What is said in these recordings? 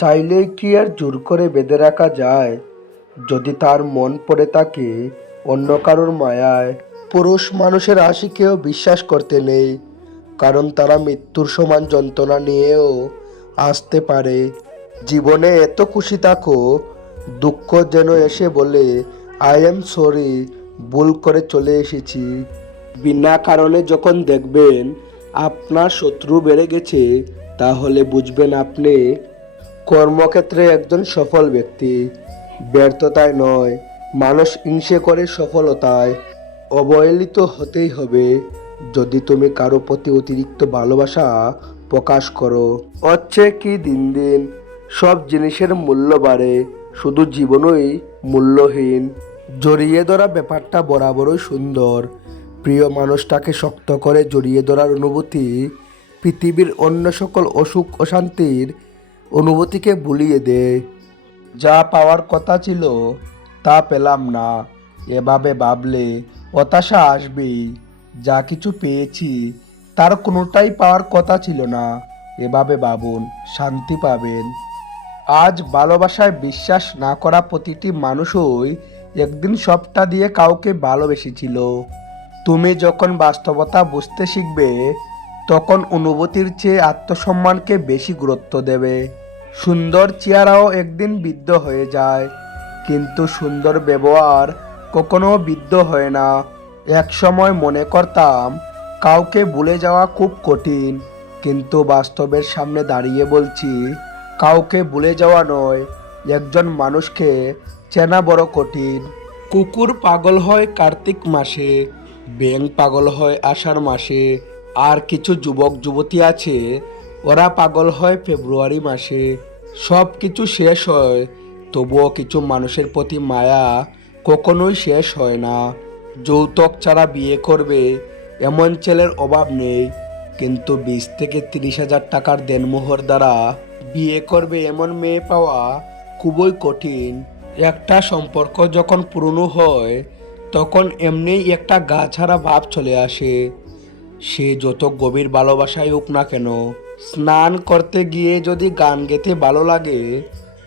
চাইলেই কি আর জোর করে বেঁধে রাখা যায়? যদি তার মন পড়ে থাকে অন্য কারোর মায়ায়। পুরুষ মানুষের আশিকেও বিশ্বাস করতে নেই, কারণ তারা মৃত্যুর সমান যন্ত্রণা নিয়েও আসতে পারে। জীবনে এত খুশি থাকো, দুঃখ যেন এসে বলে আই এম সরি ভুল করে চলে এসেছি। বিনা কারণে যখন দেখবেন আপনার শত্রু বেড়ে গেছে, তাহলে বুঝবেন আপনি কর্মক্ষেত্রে একজন সফল ব্যক্তি। ব্যর্থতায় নয়, মানুষ হিংসে করে সফলতায়। অবহেলিত হতেই হবে। যদি তুমি কারও প্রতি অতিরিক্ত ভালোবাসা প্রকাশ করো হচ্ছে কি দিন দিন সব জিনিসের মূল্য বাড়ে, শুধু জীবনই মূল্যহীন। জড়িয়ে ধরা ব্যাপারটা বরাবরই সুন্দর। প্রিয় মানুষটাকে শক্ত করে জড়িয়ে ধরার অনুভূতি, পৃথিবীর অন্য সকল অসুখ অশান্তির অনুভূতিকে ভুলিয়ে দেয় যা পাওয়ার কথা ছিল, তা পেলাম না। এভাবে ভাবলে হতাশা আসবেই। যা কিছু পেয়েছি, তার কোনোটাই পাওয়ার কথা ছিল না। এভাবে ভাবুন, শান্তি পাবেন। আজ ভালোবাসায় বিশ্বাস না করা প্রতিটি মানুষই একদিন সবটা দিয়ে কাউকে ভালোবেসেছিল। তুমি যখন বাস্তবতা বুঝতে শিখবে, তখন অনুভূতির চেয়ে আত্মসম্মানকে বেশি গুরুত্ব দেবে। সুন্দর চেহারাও একদিন বৃদ্ধ হয়ে যায়। কিন্তু সুন্দর ব্যবহার কখনো বৃদ্ধ হয় না। এক সময় মনে করতাম, কাউকে ভুলে যাওয়া খুব কঠিন। কিন্তু বাস্তবের সামনে দাঁড়িয়ে বলছি, কাউকে ভুলে যাওয়া নয়, একজন মানুষকে চেনা বড় কঠিন। কুকুর পাগল হয় কার্তিক মাসে ব্যাং পাগল হয় আষাঢ় মাসে, আর কিছু যুবক যুবতী আছে ওরা পাগল হয় ফেব্রুয়ারি মাসে। সব কিছু শেষ হয়, তবুও কিছু মানুষের প্রতি মায়া কখনোই শেষ হয় না। যৌতুক ছাড়া বিয়ে করবে এমন ছেলের অভাব নেই, কিন্তু বিশ থেকে তিরিশ হাজার টাকার দেনমোহর দ্বারা বিয়ে করবে এমন মেয়ে পাওয়া খুবই কঠিন। একটা সম্পর্ক যখন পুরনো হয়, তখন এমনিই একটা গা ছাড়া ভাব চলে আসে। সে যত গভীর ভালোবাসায় হোক না কেন স্নান করতে গিয়ে যদি গান গেতে ভালো লাগে,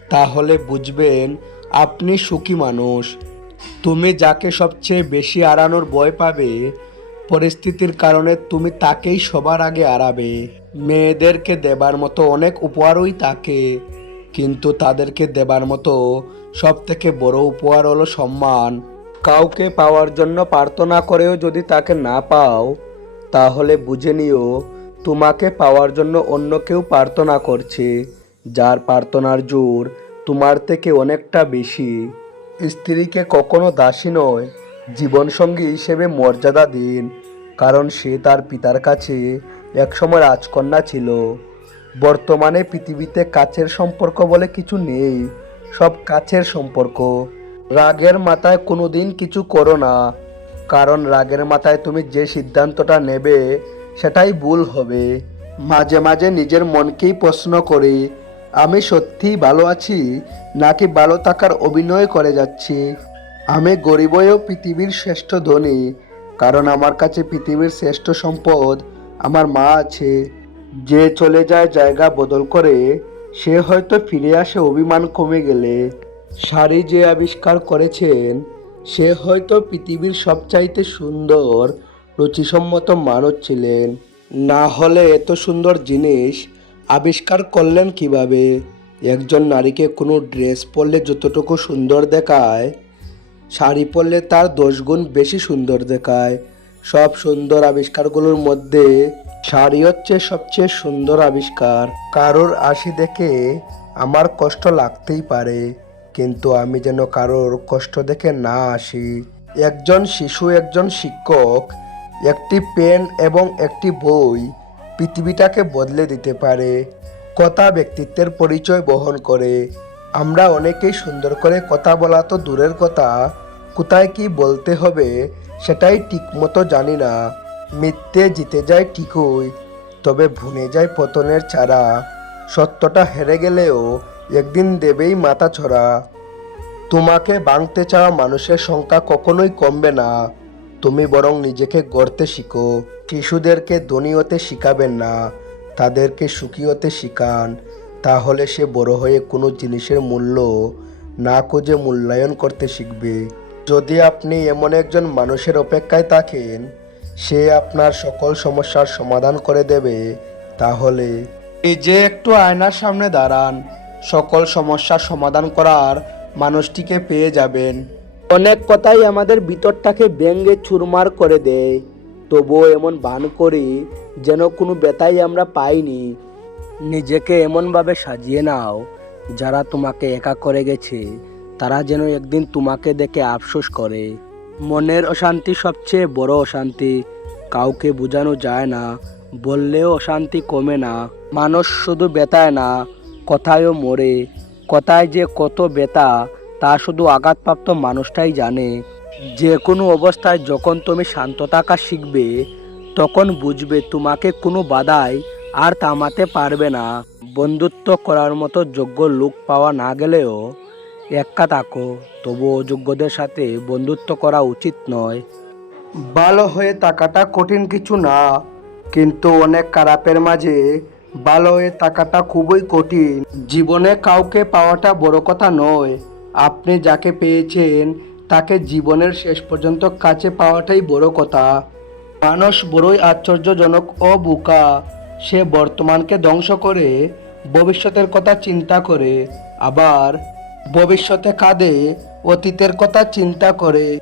তাহলে বুঝবেন আপনি সুখী মানুষ। তুমি যাকে সবচেয়ে বেশি আড়ানোর ভয় পাবে, পরিস্থিতির কারণে তুমি তাকেই সবার আগে আড়াবে মেয়েদেরকে দেবার মতো অনেক উপহারই থাকে, কিন্তু তাদেরকে দেবার মতো সব থেকে বড় উপহার হলো সম্মান। কাউকে পাওয়ার জন্য প্রার্থনা করেও যদি তাকে না পাও, তাহলে বুঝে নিও তোমাকে পাওয়ার জন্য অন্য কেউ প্রার্থনা করছে, যার প্রার্থনার জোর তোমার থেকে অনেকটা বেশি। স্ত্রীকে কখনো দাসী নয়, জীবনসঙ্গী হিসেবে মর্যাদা দিন, কারণ সে তার পিতার কাছে একসময় রাজকন্যা ছিল। বর্তমানে পৃথিবীতে কাছের সম্পর্ক বলে কিছু নেই, সব কাছের সম্পর্ক। রাগের মাথায় কোনো দিন কিছু করো না, কারণ রাগের মাথায় তুমি যে সিদ্ধান্তটা নেবে সেটাই ভুল হবে। মাঝে মাঝে নিজের মনকেই প্রশ্ন করি, আমি সত্যিই ভালো আছি নাকি ভালো থাকার অভিনয় করে যাচ্ছি? আমি গরিব হয়েও পৃথিবীর শ্রেষ্ঠ ধনী, কারণ আমার কাছে পৃথিবীর শ্রেষ্ঠ সম্পদ আমার মা আছে। যে চলে যায় জায়গা বদল করে, সে হয়তো ফিরে আসে অভিমান কমে গেলে। শাড়ি যে আবিষ্কার করেছেন, সে হয়তো পৃথিবীর সবচাইতে সুন্দর রুচিসম্মত মানুষ ছিলেন। না হলে এত সুন্দর জিনিস আবিষ্কার করলেন কীভাবে? একজন নারীকে কোনো ড্রেস পরলে যতটুকু সুন্দর দেখায়, শাড়ি পরলে তার দশ গুণ বেশি সুন্দর দেখায়। সব সুন্দর আবিষ্কারগুলোর মধ্যে শাড়ি হচ্ছে সবচেয়ে সুন্দর আবিষ্কার। কারোর আসি দেখে আমার কষ্ট লাগতেই পারে, কিন্তু আমি যেন কারোর কষ্ট দেখে না আসি একজন শিশু, একজন শিক্ষক একটি পেন এবং একটি বই পৃথিবীটাকে বদলে দিতে পারে। কথা ব্যক্তিত্বের পরিচয় বহন করে। আমরা অনেকেই সুন্দর করে কথা বলা তো দূরের কথা, কোথায় কি বলতে হবে সেটাই ঠিকমতো জানি না। মিথ্যে জিতে যায় ঠিকই, তবে ভুনে যায় পতনের ছাড়া। সত্যটা হেরে গেলেও একদিন দেবেই মাথা ছড়া। তোমাকে ভাঙতে চাওয়া মানুষের সংখ্যা কখনোই কমবে না। তুমি বরং নিজেকে গড়তে শিখো। শিশুদেরকে ধনী হতে শিখাবেন না, তাদেরকে সুখী হতে শিখান। তাহলে সে বড় হয়ে কোনো জিনিসের মূল্য না খুঁজে মূল্যায়ন করতে শিখবে। যদি আপনি এমন একজন মানুষের অপেক্ষায় থাকেন, সে আপনার সকল সমস্যার সমাধান করে দেবে। তাহলে নিজে একটু আয়নার সামনে দাঁড়ান। সকল সমস্যার সমাধান করার মানুষটিকে পেয়ে যাবেন। অনেক কথাই আমাদের ভিতরটাকে ব্যঙ্গে চুরমার করে দেয়। তবুও এমন বান করি যেন কোনো ব্যথাই আমরা পাইনি। নিজেকে এমনভাবে সাজিয়ে নাও, যারা তোমাকে একা করে গেছে, তারা যেন একদিন তোমাকে দেখে আফসোস করে। মনের অশান্তি সবচেয়ে বড় অশান্তি, কাউকে বোঝানো যায় না, বললেও অশান্তি কমে না। মানুষ শুধু বেতায় না, কথায়ও মরে, কথায় যে কত বেতা তা শুধু আঘাতপ্রাপ্ত মানুষটাই জানে। যে কোনো অবস্থায় যখন তুমি শান্ত থাকা শিখবে, তখন বুঝবে তোমাকে কোনো বাধাই আর থামাতে পারবে না। বন্ধুত্ব করার মতো যোগ্য লোক পাওয়া না গেলেও একা থাকো তবু অযোগ্যদের সাথে বন্ধুত্ব করা উচিত নয়। ভালো হয়ে থাকাটা কঠিন কিছু না, কিন্তু অনেক খারাপের মাঝে ভালো হয়ে থাকাটা খুবই কঠিন। জীবনে কাউকে পাওয়াটা বড় কথা নয়। আপনি যাকে পেয়েছেন, তাকে জীবনের শেষ পর্যন্ত কাছে পাওয়াটাই বড় কথা। মানুষ বড়ই আশ্চর্যজনক ও বোকা। সে বর্তমানকে ধ্বংস করে, ভবিষ্যতের কথা চিন্তা করে, আবার ভবিষ্যতে কাঁদে, অতীতের কথা চিন্তা করে।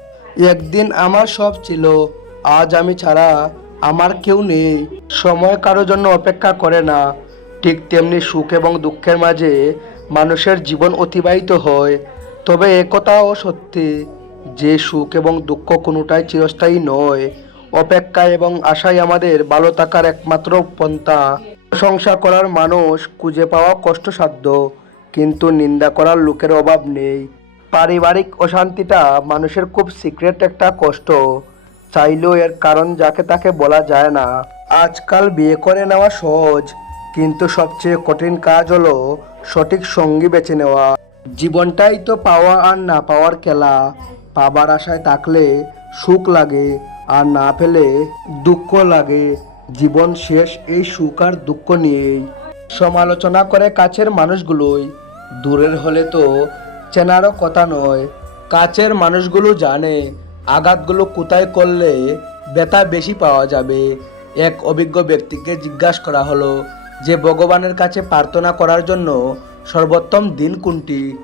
একদিন আমার সব ছিল, আজ আমি ছাড়া আমার কেউ নেই। সময় কারোর জন্য অপেক্ষা করে না। ঠিক তেমনি সুখ এবং দুঃখের মাঝে মানুষের জীবন অতিবাহিত হয়। তবে একথাও সত্যি, যে সুখ এবং দুঃখ কোনোটাই চিরস্থায়ী নয়। অপেক্ষা এবং আশাই আমাদের ভালো থাকার একমাত্র পন্থা। প্রশংসা করার মানুষ খুঁজে পাওয়া কষ্টসাধ্য, কিন্তু নিন্দা করার লোকের অভাব নেই। পারিবারিক অশান্তিটা মানুষের খুব সিক্রেট একটা কষ্ট। চাইলেও এর কারণ যাকে তাকে বলা যায় না। আজকাল বিয়ে করে নেওয়া সহজ, কিন্তু সবচেয়ে কঠিন কাজ হলো সঠিক সঙ্গী বেছে নেওয়া। জীবনটাই তো পাওয়া আর না পাওয়ার খেলা। পাবার আশায় থাকলে সুখ লাগে, আর না পেলে দুঃখ লাগে। জীবন শেষ এই সুখ আর দুঃখ নিয়েই। সমালোচনা করে কাছের মানুষগুলোই। দূরের হলে তো চেনারও কথা নয়। কাছের মানুষগুলো জানে, আঘাতগুলো কোথায় করলে ব্যথা বেশি পাওয়া যাবে। এক অভিজ্ঞ ব্যক্তিকে জিজ্ঞাসা করা হলো যে, ভগবানের কাছে প্রার্থনা করার জন্য সর্বোত্তম দিন কোনটি?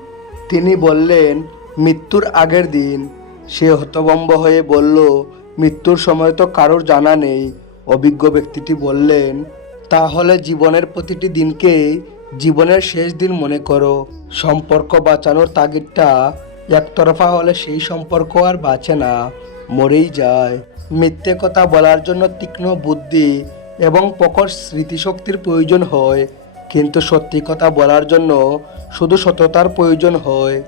তিনি বললেন, মৃত্যুর আগের দিন। সে হতভম্ব হয়ে বলল, মৃত্যুর সময় তো কারোর জানা নেই। অভিজ্ঞ ব্যক্তিটি বললেন, তাহলে জীবনের প্রতিটি দিনকে জীবনের শেষ দিন মনে করো। সম্পর্ক বাঁচানোর তাগিদটা একতরফা হলে সেই সম্পর্ক আর বাঁচে না, মরেই যায়। মিথ্যে কথা বলার জন্য তীক্ষ্ণ বুদ্ধি এবং প্রকট স্মৃতিশক্তির প্রয়োজন হয়। কিন্তু সত্যি কথা বলার জন্য শুধু সততার প্রয়োজন হয়।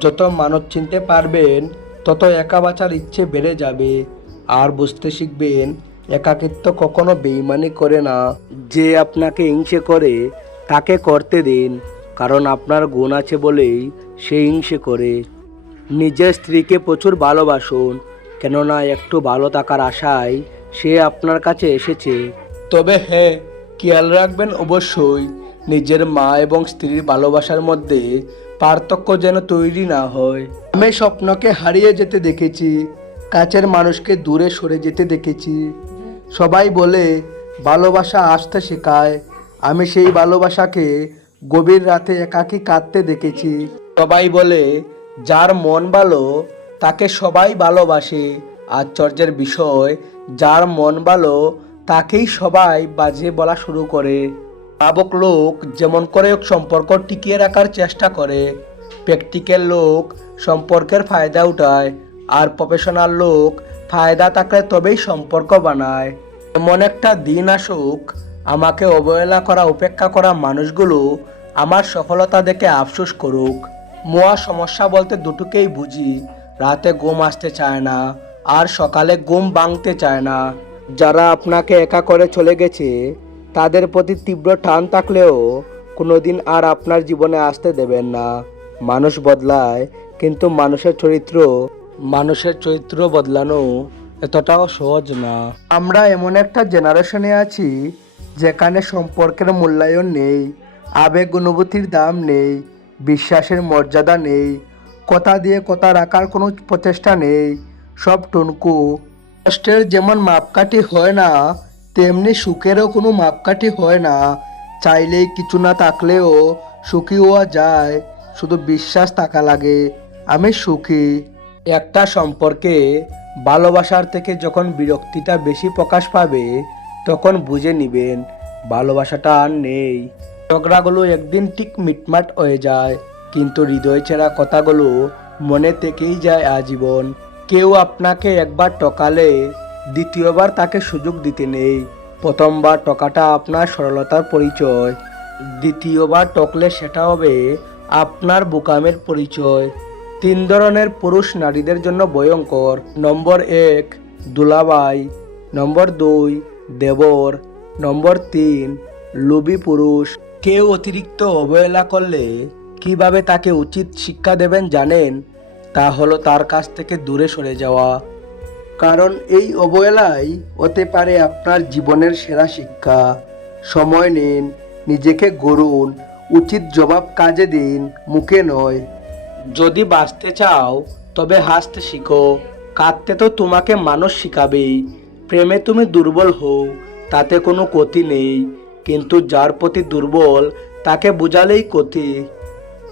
যত মানব চিনতে পারবেন, তত একা বাঁচার ইচ্ছে বেড়ে যাবে। আর বুঝতে শিখবেন, একাকিত্ব কখনো বেইমানি করে না। যে আপনাকে হিংসে করে, তাকে করতে দিন, কারণ আপনার গুণ আছে বলেই সে হিংসে করে। নিজের স্ত্রীকে প্রচুর ভালোবাসুন, কেননা একটু ভালো থাকার আশায় সে আপনার কাছে এসেছে। তবে হ্যাঁ খেয়াল রাখবেন অবশ্যই নিজের মা এবং স্ত্রীর ভালোবাসার মধ্যে পার্থক্য যেন তৈরি না হয়। আমি স্বপ্নকে হারিয়ে যেতে দেখেছি, কাছের মানুষকে দূরে সরে যেতে দেখেছি। সবাই বলে, ভালোবাসা আসতে শেখায়। আমি সেই ভালোবাসাকে গভীর রাতে একাকী কাঁদতে দেখেছি। সবাই বলে, যার মন ভালো, তাকে সবাই ভালোবাসে। আশ্চর্যের বিষয়, যার মন ভালো, তাকেই সবাই বাজে বলা শুরু করে। ভাবক লোক যেমন করে সম্পর্ক টিকিয়ে রাখার চেষ্টা করে, প্র্যাকটিক্যাল লোক সম্পর্কের ফায়দা উঠায়, আর প্রফেশনাল লোক ফায়দা থাকলে তবেই সম্পর্ক বানায়। এমন একটা দিন আসুক, আমাকে অবহেলা করা, উপেক্ষা করা মানুষগুলো আমার সফলতা দেখে আফসোস করুক। মোয়া সমস্যা বলতে দুটোকেই বুঝি, রাতে ঘুম আসতে চায় না, আর সকালে ঘুম ভাঙতে চায় না। যারা আপনাকে একা করে চলে গেছে তাদের প্রতি তীব্র টান থাকলেও কোনোদিন আর আপনার জীবনে আসতে দেবেন না। মানুষ বদলায়, কিন্তু মানুষের চরিত্র মানুষের চরিত্র বদলানো এতটাও সহজ না। আমরা এমন একটা জেনারেশনে আছি, যেখানে সম্পর্কের মূল্যায়ন নেই, আবেগ অনুভূতির দাম নেই, বিশ্বাসের মর্যাদা নেই, কথা দিয়ে কথা রাখার কোনো প্রচেষ্টা নেই, সব টুনকু। কষ্টের যেমন মাপকাঠি হয় না তেমনি সুখেরও কোনো মাপকাঠি হয় না। চাইলেই কিছু না থাকলেও সুখী হওয়া যায়, শুধু বিশ্বাস থাকা লাগে। আমি সুখী। একটা সম্পর্কে ভালোবাসার থেকে যখন বিরক্তিটা বেশি প্রকাশ পাবে, তখন বুঝে নিবেন, ভালোবাসাটা আর নেই। ঝগড়াগুলো একদিন ঠিক মিটমাট হয়ে যায়, কিন্তু হৃদয় ছেঁড়া কথাগুলো মনে থেকেই যায় আজীবন। কেউ আপনাকে একবার টকালে দ্বিতীয়বার তাকে সুযোগ দিতে নেই। প্রথমবার টকাটা আপনার সরলতার পরিচয়। দ্বিতীয়বার টকলে সেটা হবে আপনার বোকামের পরিচয়। তিন ধরনের পুরুষ নারীদের জন্য ভয়ঙ্কর। নম্বর এক দুলাবাই নম্বর দুই, দেবর। নম্বর তিন লুবি পুরুষ। কেউ অতিরিক্ত অবহেলা করলে কীভাবে তাকে উচিত শিক্ষা দেবেন জানেন? তা হলো তার কাছ থেকে দূরে সরে যাওয়া। কারণ এই অবহেলাই হতে পারে আপনার জীবনের সেরা শিক্ষা, সময় নিন, নিজেকে গড়ুন, উচিত জবাব কাজে দিন, মুখে নয়। যদি বাঁচতে চাও, তবে হাসতে শিখো। কাঁদতে তো তোমাকে মানুষ শিখাবেই। প্রেমে তুমি দুর্বল হও, তাতে কোনো ক্ষতি নেই। কিন্তু যার প্রতি দুর্বল, তাকে বোঝালেই ক্ষতি।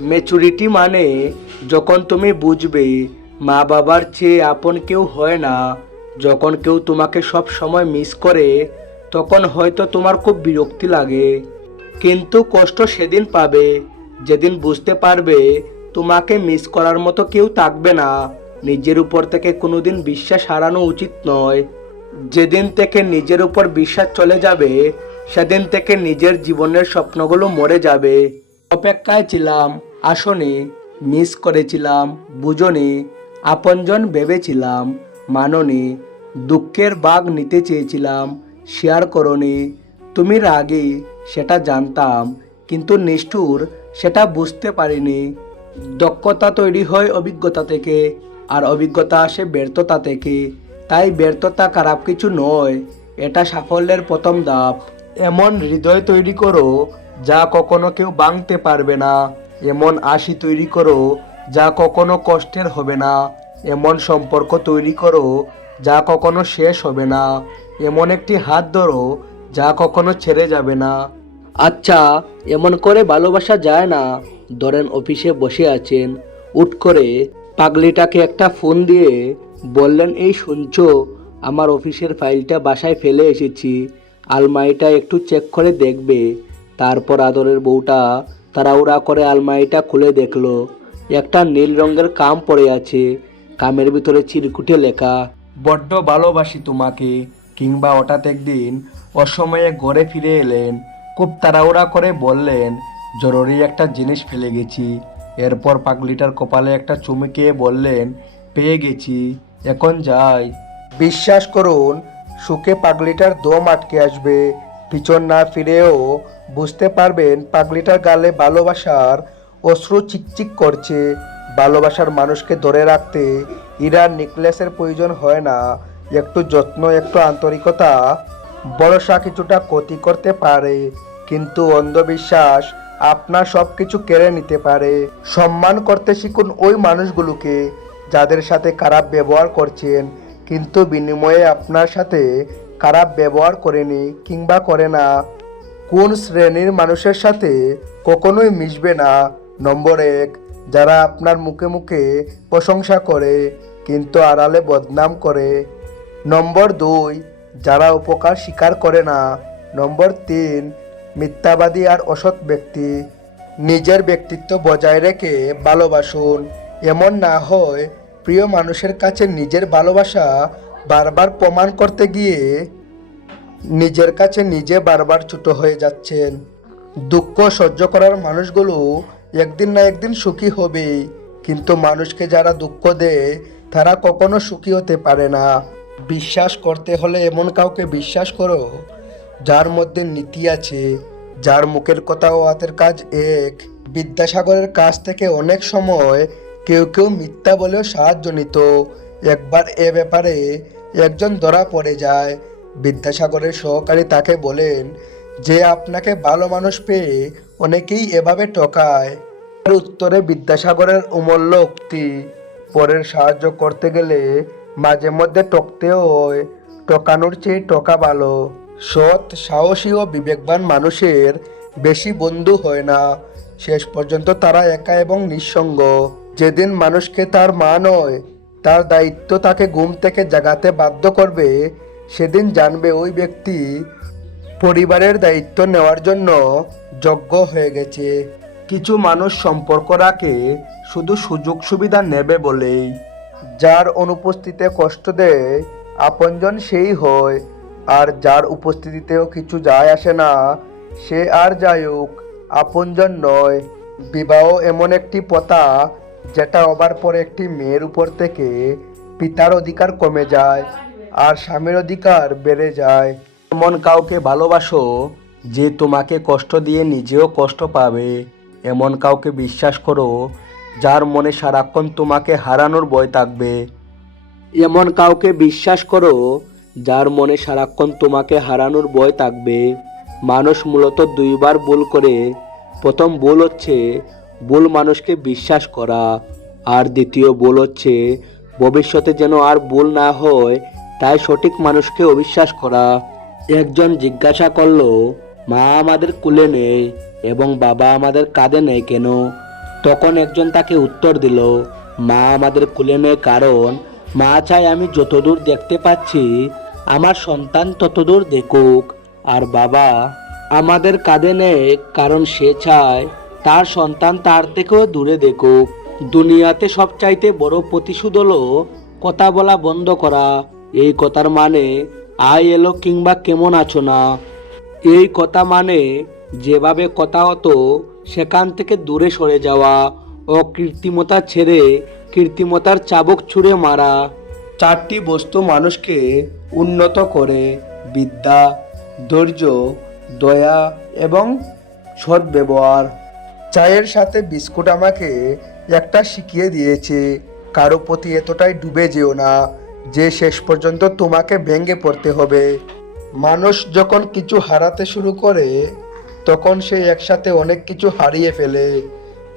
ম্যাচুরিটি মানে যখন তুমি বুঝবে মা বাবার চেয়ে আপন কেউ হয় না। যখন কেউ তোমাকে সব সময় মিস করে, তখন হয়তো তোমার খুব বিরক্তি লাগে। কিন্তু কষ্ট সেদিন পাবে। যেদিন বুঝতে পারবে, তোমাকে মিস করার মতো কেউ থাকবে না। নিজের উপর থেকে কোনোদিন বিশ্বাস হারানো উচিত নয়। যেদিন থেকে নিজের উপর বিশ্বাস চলে যাবে, সেদিন থেকে নিজের জীবনের স্বপ্নগুলো মরে যাবে। অপেক্ষায় ছিলাম, আসনি মিস করেছিলাম, বুঝনি। আপনজন ভেবেছিলাম, মাননি দুঃখের বাঘ নিতে চেয়েছিলাম, শেয়ার করনি তুমি রাগী সেটা জানতাম, কিন্তু নিষ্ঠুর সেটা বুঝতে পারিনি। দক্ষতা তৈরি হয় অভিজ্ঞতা থেকে, আর অভিজ্ঞতা আসে ব্যর্থতা থেকে। তাই ব্যর্থতা খারাপ কিছু নয়, এটা সাফল্যের প্রথম ধাপ। এমন হৃদয় তৈরি করো, যা কখনো কেউ ভাঙতে পারবে না। এমন আশি তৈরি করো যা কখনো কষ্টের হবে না। এমন সম্পর্ক তৈরি করো যা কখনো শেষ হবে না। এমন একটি হাত ধরো যা কখনো ছেড়ে যাবে না। আচ্ছা এমন করে ভালোবাসা যায় না। ধরেন অফিসে বসে আছেন। উঠ করে পাগলিটাকে একটা ফোন দিয়ে বললেন, এই শুনছো, আমার অফিসের ফাইলটা বাসায় ফেলে এসেছি। আলমারিটা একটু চেক করে দেখবে। তারপর আদরের বউটা তাড়াহুড়া করে আলমারিটা খুলে দেখল। একটা নীল রঙের কাম পড়ে আছে। কামের ভিতরে চিরকুটে লেখা, বড্ড ভালোবাসি তোমাকে। কিংবা হঠাৎ একদিন অসময়ে ঘরে ফিরে এলেন, খুব তাড়াহুড়া করে বললেন, জরুরি একটা জিনিস ফেলে গেছি। এরপর পাগলিটার কপালে একটা চুমুকে বললেন, পেয়ে গেছি, এখন যাই। বিশ্বাস করুন, সুখে পাগলিটার দম আটকে আসবে। পিছন না ফিরেও বুঝতে পারবেন পাগলিটার গালে ভালোবাসার অশ্রু চিকচিক করছে। ভালোবাসার মানুষকে ধরে রাখতে ইরার নেকলেসের প্রয়োজন হয় না। একটু যত্ন, একটু আন্তরিকতা ভরসা কিছুটা ক্ষতি করতে পারে। কিন্তু অন্ধবিশ্বাস আপনার সব কিছু কেড়ে নিতে পারে। সম্মান করতে শিখুন ওই মানুষগুলোকে যাদের সাথে খারাপ ব্যবহার করছেন। কিন্তু বিনিময়ে আপনার সাথে খারাপ ব্যবহার করেনি কিংবা করে না। কোন শ্রেণির মানুষের সাথে কখনোই মিশবে না। নম্বর এক, যারা আপনার মুখে মুখে প্রশংসা করে, কিন্তু আড়ালে বদনাম করে। নম্বর দুই, যারা উপকার স্বীকার করে না। নম্বর তিন, মিথ্যাবাদী আর অসৎ ব্যক্তি। নিজের ব্যক্তিত্ব বজায় রেখে ভালোবাসুন। এমন না হয় প্রিয় মানুষের কাছে নিজের ভালোবাসা বারবার প্রমাণ করতে গিয়ে নিজের কাছে নিজে বারবার ছোট হয়ে যাচ্ছেন। দুঃখ সহ্য করার মানুষগুলো একদিন না একদিন সুখী হবেই কিন্তু মানুষকে যারা দুঃখ দেয়, তারা কখনো সুখী হতে পারে না। বিশ্বাস করতে হলে এমন কাউকে বিশ্বাস করো, যার মধ্যে নীতি আছে, যার মুখের কথা ও হাতের কাজ এক। বিদ্যাসাগরের কাছ থেকে অনেক সময় কেউ কেউ মিথ্যা বলেও সাহায্য নিত। একবার এ ব্যাপারে একজন ধরা পড়ে যায়। বিদ্যাসাগরের সহকারী তাকে বলেন যে আপনাকে ভালো মানুষ পেয়ে অনেকেই এভাবে ঠকায়। এর উত্তরে বিদ্যাসাগরের অমূল্য উক্তি, পরের সাহায্য করতে গেলে মাঝে মধ্যে টকতেও হয়। টকানোর চেয়ে টকা ভালো। সৎ, সাহসী ও বিবেকবান মানুষের বেশি বন্ধু হয় না। শেষ পর্যন্ত তারা একা এবং নিঃসঙ্গ। যেদিন মানুষকে তার মা নয়, তার দায়িত্ব তাকে ঘুম থেকে জাগাতে বাধ্য করবে, সেদিন জানবে ওই ব্যক্তি পরিবারের দায়িত্ব নেওয়ার জন্য যোগ্য হয়ে গেছে। কিছু মানুষ সম্পর্ক রাখে শুধু সুযোগ সুবিধা নেবে বলেই। যার অনুপস্থিতিতে কষ্ট দেয়, আপনজন সেই হয়। আর যার উপস্থিতিতেও কিছু যায় আসে না, সে আর যাই হোক আপনজন নয়। বিবাহ এমন একটি প্রথা যেটা হবার পরে একটি মেয়ের উপর থেকে পিতার অধিকার কমে যায়, আর স্বামীর অধিকার বেড়ে যায়। এমন কাউকে ভালোবাসো যে তোমাকে কষ্ট দিয়ে নিজেও কষ্ট পাবে। এমন কাউকে বিশ্বাস করো যার মনে সারাক্ষণ তোমাকে হারানোর ভয় থাকবে। এমন কাউকে বিশ্বাস করো যার মনে সারাক্ষণ তোমাকে হারানোর ভয় থাকবে। মানুষ মূলত দুইবার ভুল করে। প্রথম ভুল হচ্ছে ভুল মানুষকে বিশ্বাস করা। আর দ্বিতীয় ভুল হচ্ছে ভবিষ্যতে যেন আর ভুল না হয়, তাই সঠিক মানুষকে অবিশ্বাস করা। একজন জিজ্ঞাসা করল, মা আমাদের কুলে নেই এবং বাবা আমাদের কাঁধে নেই কেন? তখন একজন তাকে উত্তর দিল, মা আমাদের কুলে নেই কারণ মা চায় আমি যতদূর দেখতে পাচ্ছি, আমার সন্তান ততদূর দেখুক। আর বাবা আমাদের কাঁধে নেই কারণ সে চায় তার সন্তান তার থেকেও দূরে দেখুক। দুনিয়াতে সবচাইতে বড় প্রতিশোধ হলো কথা বলা বন্ধ করা। এই কথার মানে আয় এলো কিংবা কেমন আছো না? এই কথা মানে যেভাবে কথা হতো, সেখান থেকে দূরে সরে যাওয়া ও কৃত্রিমতা ছেড়ে কৃত্রিমতার চাবক ছুঁড়ে মারা। চারটি বস্তু মানুষকে উন্নত করে, বিদ্যা, ধৈর্য, দয়া এবং সদ্ব্যবহার। চায়ের সাথে বিস্কুট আমাকে একটা শিখিয়ে দিয়েছে, কারও প্রতি এতটাই ডুবে যেও না। যে শেষ পর্যন্ত তোমাকে ভেঙে পড়তে হবে। মানুষ যখন কিছু হারাতে শুরু করে, তখন সে একসাথে অনেক কিছু হারিয়ে ফেলে।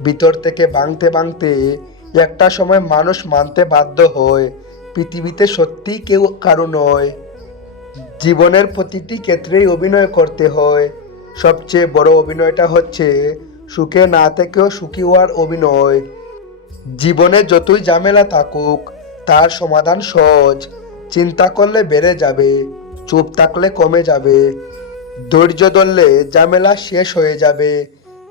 ভিতর থেকে ভাঙতে ভাঙতে একটা সময় মানুষ মানতে বাধ্য হয়, পৃথিবীতে সত্যিই কেউ কারও নয়। জীবনের প্রতিটি ক্ষেত্রেই অভিনয় করতে হয়। সবচেয়ে বড় অভিনয়টা হচ্ছে সুখে না থেকেও সুখী হওয়ার অভিনয়। জীবনে যতই ঝামেলা থাকুক তার সমাধান সহজ। চিন্তা করলে বেড়ে যাবে, চুপ থাকলে কমে যাবে, ধৈর্য ধরলে ঝামেলা শেষ হয়ে যাবে।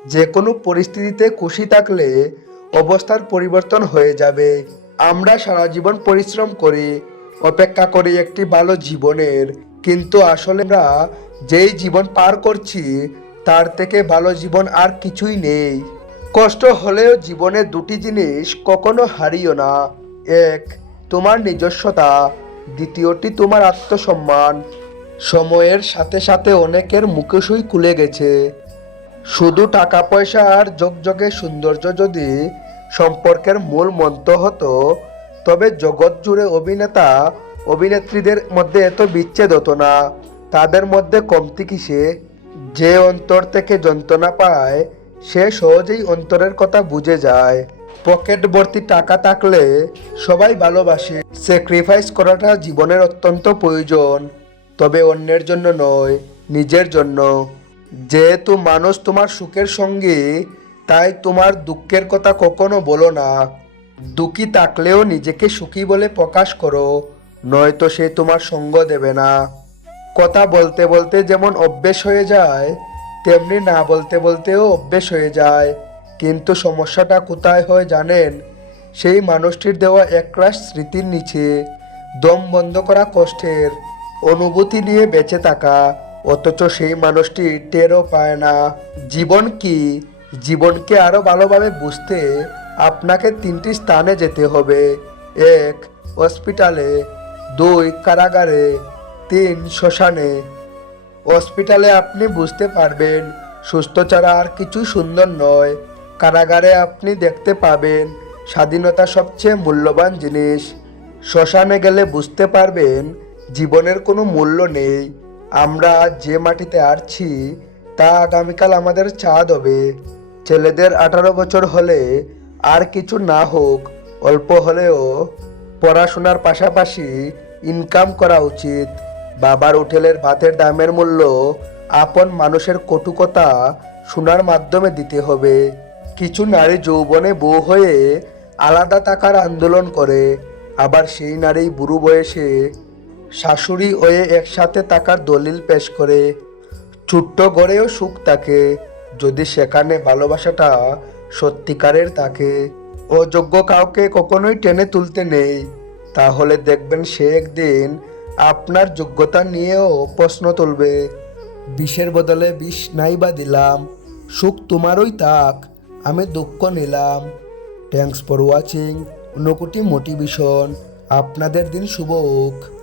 যে কোনো পরিস্থিতিতে খুশি থাকলে অবস্থার পরিবর্তন হয়ে যাবে। আমরা সারা জীবন পরিশ্রম করি, অপেক্ষা করি একটি ভালো জীবনের। কিন্তু আসলে আমরা যেই জীবন পার করছি, তার থেকে ভালো জীবন আর কিছুই নেই। কষ্ট হলেও জীবনে দুটি জিনিস কখনো হারিও না। এক তোমার নিজস্বতা, দ্বিতীয়টি তোমার আত্মসম্মান। সময়ের সাথে সাথে অনেকের মুখোশই খুলে গেছে। শুধু টাকা, পয়সা আর যোগযোগে সৌন্দর্য যদি সম্পর্কের মূল মন্ত্র হতো, তবে জগৎ জুড়ে অভিনেতা, অভিনেত্রীদের মধ্যে এত বিচ্ছেদ হতো না। তাদের মধ্যে কমতি কিসে? যে অন্তর থেকে যন্ত্রণা পায়, সে সহজেই অন্তরের কথা বুঝে যায়। পকেট ভর্তি টাকা থাকলে সবাই ভালোবাসে। স্যাক্রিফাইস করাটা জীবনের অত্যন্ত প্রয়োজন, তবে অন্যের জন্য নয়, নিজের জন্য। যেহেতু মানুষ তোমার সুখের সঙ্গে, তাই তোমার দুঃখের কথা কখনো বলো না। দুঃখী থাকলেও নিজেকে সুখী বলে প্রকাশ করো, নয়তো সে তোমার সঙ্গ দেবে না। কথা বলতে বলতে যেমন অভ্যেস হয়ে যায়, তেমনি না বলতে বলতেও অভ্যেস হয়ে যায়। কিন্তু সমস্যাটা কোথায় হয় জানেন? সেই মানুষটির দেওয়া একরাশ স্মৃতির নিচে দম বন্ধ করা কষ্টের অনুভূতি নিয়ে বেঁচে থাকা। অথচ সেই মানুষটি টেরও পায় না। জীবন কি? জীবনকে আরও ভালোভাবে বুঝতে আপনাকে তিনটি স্থানে যেতে হবে। এক, হসপিটালে। দুই, কারাগারে। তিন, শ্মশানে। হসপিটালে আপনি বুঝতে পারবেন, সুস্থ ছাড়া আর কিছু সুন্দর নয়। কারাগারে আপনি দেখতে পাবেন স্বাধীনতা সবচেয়ে মূল্যবান জিনিস। শ্মশানে গেলে বুঝতে পারবেন জীবনের কোনো মূল্য নেই। আমরা যে মাটিতে আছি তা আগামীকাল আমাদের চাঁদ হবে। ছেলেদের আঠারো বছর হলে আর কিছু না হোক, অল্প হলেও পড়াশোনার পাশাপাশি ইনকাম করা উচিত। বাবার হোটেলের ভাতের দামের মূল্য আপন মানুষের কটুকতা শোনার মাধ্যমে দিতে হবে। কিছু নারী যৌবনে বউ হয়ে আলাদা থাকার আন্দোলন করে, আবার সেই নারী বুড়ো বয়সে শাশুড়ি হয়ে একসাথে থাকার দলিল পেশ করে। ছোট্ট গড়েও সুখ থাকে যদি সেখানে ভালোবাসাটা সত্যিকারের থাকে অযোগ্য কাউকে কখনোই টেনে তুলতে নেই। তাহলে দেখবেন সে একদিন আপনার যোগ্যতা নিয়েও প্রশ্ন তুলবে। বিষের বদলে বিষ নাই বা দিলাম, সুখ তোমারই থাক আমি দুঃখ নিলাম। Thanks for watching crore motivation. আপনাদের দিন শুভ হোক।